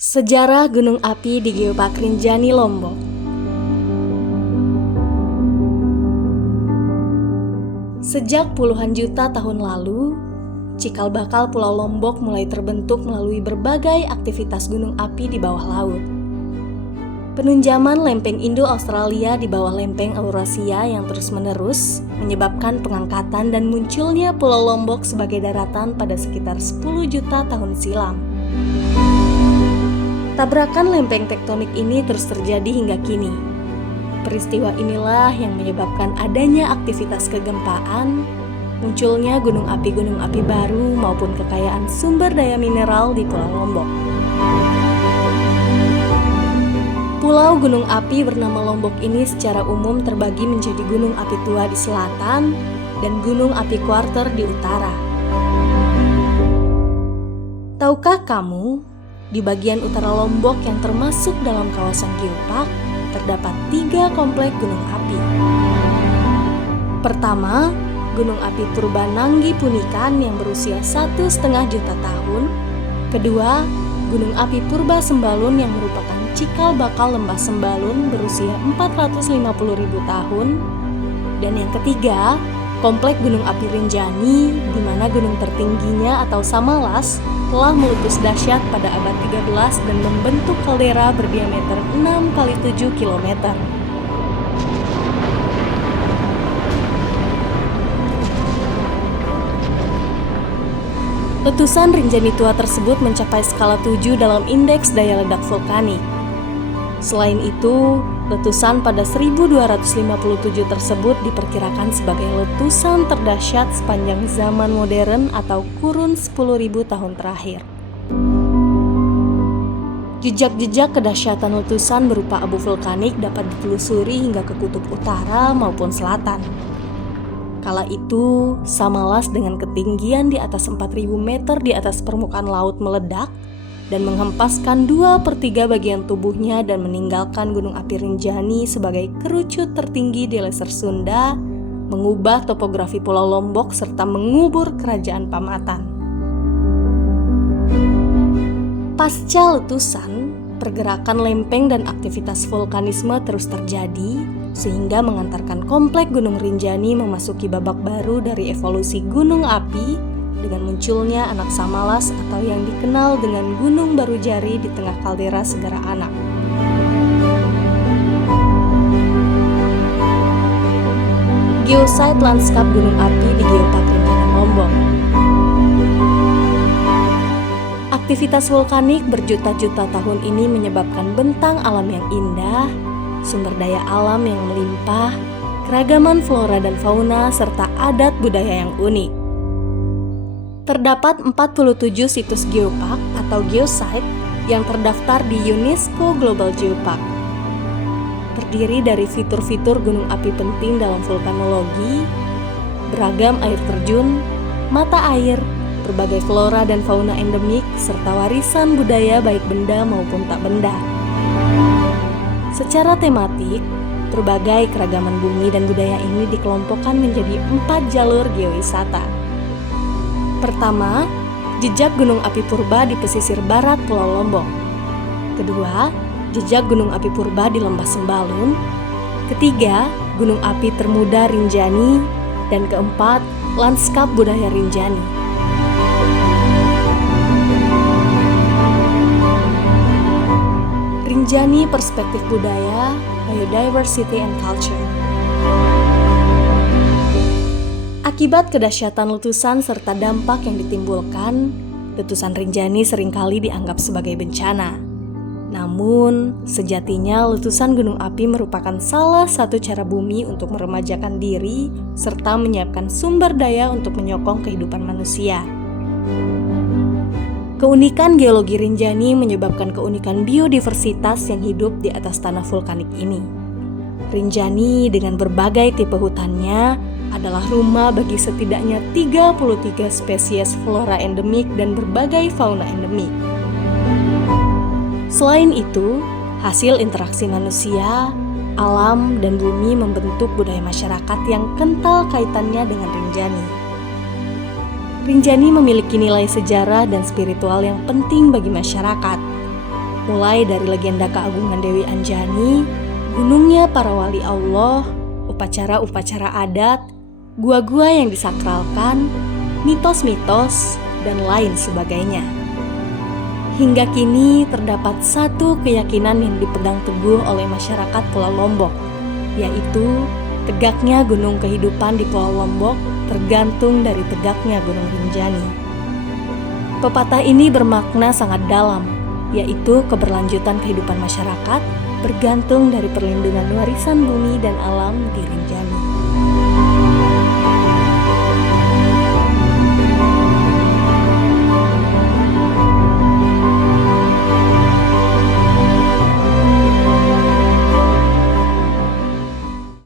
Sejarah gunung api di Geopark Rinjani, Lombok. Sejak puluhan juta tahun lalu, cikal bakal Pulau Lombok mulai terbentuk melalui berbagai aktivitas gunung api di bawah laut. Penunjaman lempeng Indo-Australia di bawah lempeng Eurasia yang terus-menerus menyebabkan pengangkatan dan munculnya Pulau Lombok sebagai daratan pada sekitar 10 juta tahun silam. Tabrakan lempeng tektonik ini terus terjadi hingga kini. Peristiwa inilah yang menyebabkan adanya aktivitas kegempaan, munculnya gunung api baru maupun kekayaan sumber daya mineral di Pulau Lombok. Pulau gunung api bernama Lombok ini secara umum terbagi menjadi gunung api tua di selatan dan gunung api kuarter di utara. Tahukah kamu, di bagian utara Lombok yang termasuk dalam kawasan Geopark, terdapat 3 komplek gunung api. Pertama, Gunung Api Purba Nanggi Punikan yang berusia 1,5 juta tahun. Kedua, Gunung Api Purba Sembalun yang merupakan cikal bakal lembah Sembalun berusia 450.000 tahun. Dan yang ketiga, komplek Gunung Api Rinjani, di mana gunung tertingginya atau Samalas telah meletus dahsyat pada abad 13 dan membentuk kaldera berdiameter 6 x 7 km. Letusan Rinjani tua tersebut mencapai skala 7 dalam indeks daya ledak vulkanik. Selain itu, letusan pada 1257 tersebut diperkirakan sebagai letusan terdahsyat sepanjang zaman modern atau kurun 10.000 tahun terakhir. Jejak-jejak kedahsyatan letusan berupa abu vulkanik dapat ditelusuri hingga ke kutub utara maupun selatan. Kala itu, Samalas dengan ketinggian di atas 4.000 meter di atas permukaan laut meledak dan menghempaskan 2/3 bagian tubuhnya dan meninggalkan Gunung Api Rinjani sebagai kerucut tertinggi di Lesser Sunda, mengubah topografi Pulau Lombok serta mengubur kerajaan Pamatan. Pasca letusan, pergerakan lempeng dan aktivitas vulkanisme terus terjadi, sehingga mengantarkan komplek Gunung Rinjani memasuki babak baru dari evolusi gunung api dengan munculnya anak Samalas atau yang dikenal dengan Gunung Barujari di tengah kaldera Segara Anak. Geosite lanskap gunung api di Geopark Rinjani, Lombok. Aktivitas vulkanik berjuta-juta tahun ini menyebabkan bentang alam yang indah, sumber daya alam yang melimpah, keragaman flora dan fauna, serta adat budaya yang unik. Terdapat 47 situs geopark atau geosite yang terdaftar di UNESCO Global Geopark. Terdiri dari fitur-fitur gunung api penting dalam vulkanologi, beragam air terjun, mata air, berbagai flora dan fauna endemik, serta warisan budaya baik benda maupun tak benda. Secara tematik, berbagai keragaman bumi dan budaya ini dikelompokkan menjadi 4 jalur geowisata. Pertama, jejak gunung api purba di pesisir barat Pulau Lombok. Kedua, jejak gunung api purba di lembah Sembalun. Ketiga, gunung api termuda Rinjani. Dan keempat, lanskap budaya Rinjani. Rinjani perspektif budaya, biodiversity and culture. Akibat kedahsyatan letusan serta dampak yang ditimbulkan, letusan Rinjani seringkali dianggap sebagai bencana. Namun, sejatinya letusan gunung api merupakan salah satu cara bumi untuk meremajakan diri serta menyiapkan sumber daya untuk menyokong kehidupan manusia. Keunikan geologi Rinjani menyebabkan keunikan biodiversitas yang hidup di atas tanah vulkanik ini. Rinjani dengan berbagai tipe hutannya adalah rumah bagi setidaknya 33 spesies flora endemik dan berbagai fauna endemik. Selain itu, hasil interaksi manusia, alam, dan bumi membentuk budaya masyarakat yang kental kaitannya dengan Rinjani. Rinjani memiliki nilai sejarah dan spiritual yang penting bagi masyarakat. mulai dari legenda keagungan Dewi Anjani, gunungnya para wali Allah, upacara-upacara adat, gua-gua yang disakralkan, mitos-mitos, dan lain sebagainya. Hingga kini terdapat satu keyakinan yang dipegang teguh oleh masyarakat Pulau Lombok, yaitu tegaknya gunung kehidupan di Pulau Lombok tergantung dari tegaknya Gunung Rinjani. Pepatah ini bermakna sangat dalam, yaitu keberlanjutan kehidupan masyarakat bergantung dari perlindungan warisan bumi dan alam di Rinjani.